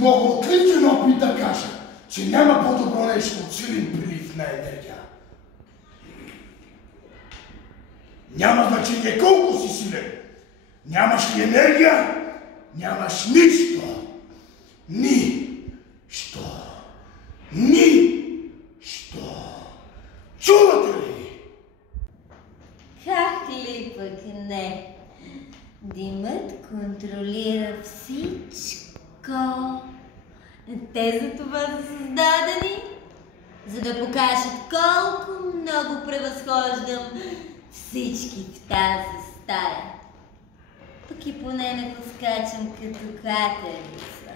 мога от личен опит да кажа, че няма по-добро нещо от силен прилив на енергия. Няма значение колко си силен. Нямаш ли енергия, нямаш нищо. Нищо. Чувате ли? Как ли пък не? Димът контролира всичко. Те за това са създадени, за да покажат колко много превъзхождам всички в тази стая. Пък и поне не поскачам като катерица.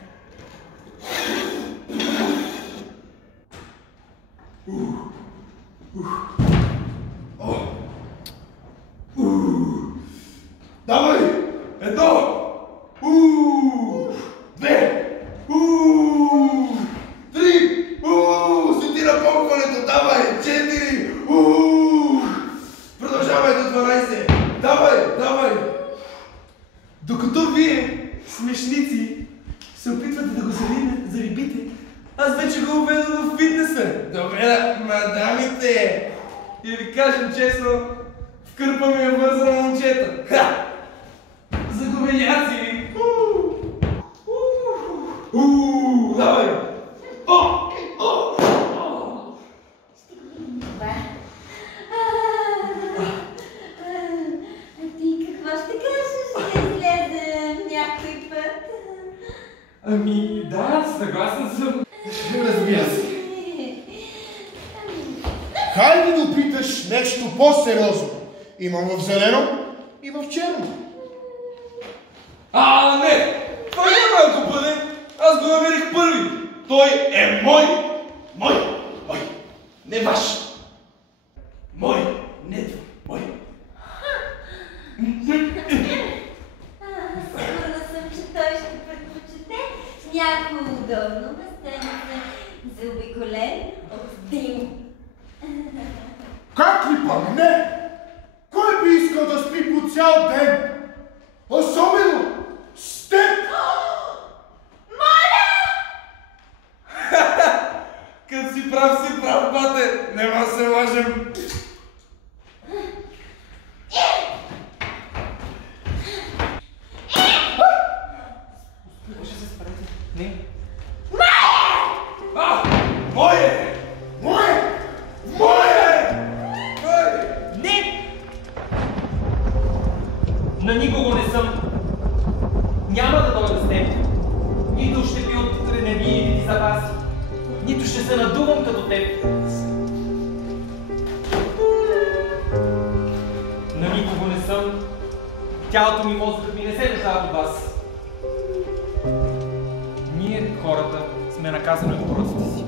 Давай! Едно! Две! Три! Свети на помпването! Давай! 4! Продължавай до 12! Давай! Докато вие, смешници, се опитвате да го зарибите, аз вече го уведох в фитнеса. Добре, мадамите! И ви кажем честно, в кърпа ми е вързана момчета. Ха! Загубеняци! Давай! Ти какво ще кажеш, да излезем някой път? Ами да, съгласен съм. Разбира се. Хайде да опиташ нещо по-сериозно. Имам в зелено и в черно. Не! Това няма ако бъде! Аз го намерих първи! Той е мой! Не ваш! Мой! Не твой! Мой! Сигурна съм, че той ще предпочете някакво удобно местенце, заобиколен от дим. Как ли пък не? Кой би искал да спи по цял ден? Особено с теб! Като си прав, бате! Нема се лъжем! Може се спрете? Не? Мое! Не! На никого не съм. Няма да дойда с теб. Нито ще пи от треневиите ти запаси. Нито ще се надувам като теб. На никого не съм. Тялото ми, мозъкът ми не се нуждава от вас. Ние, хората, сме наказани от хората си.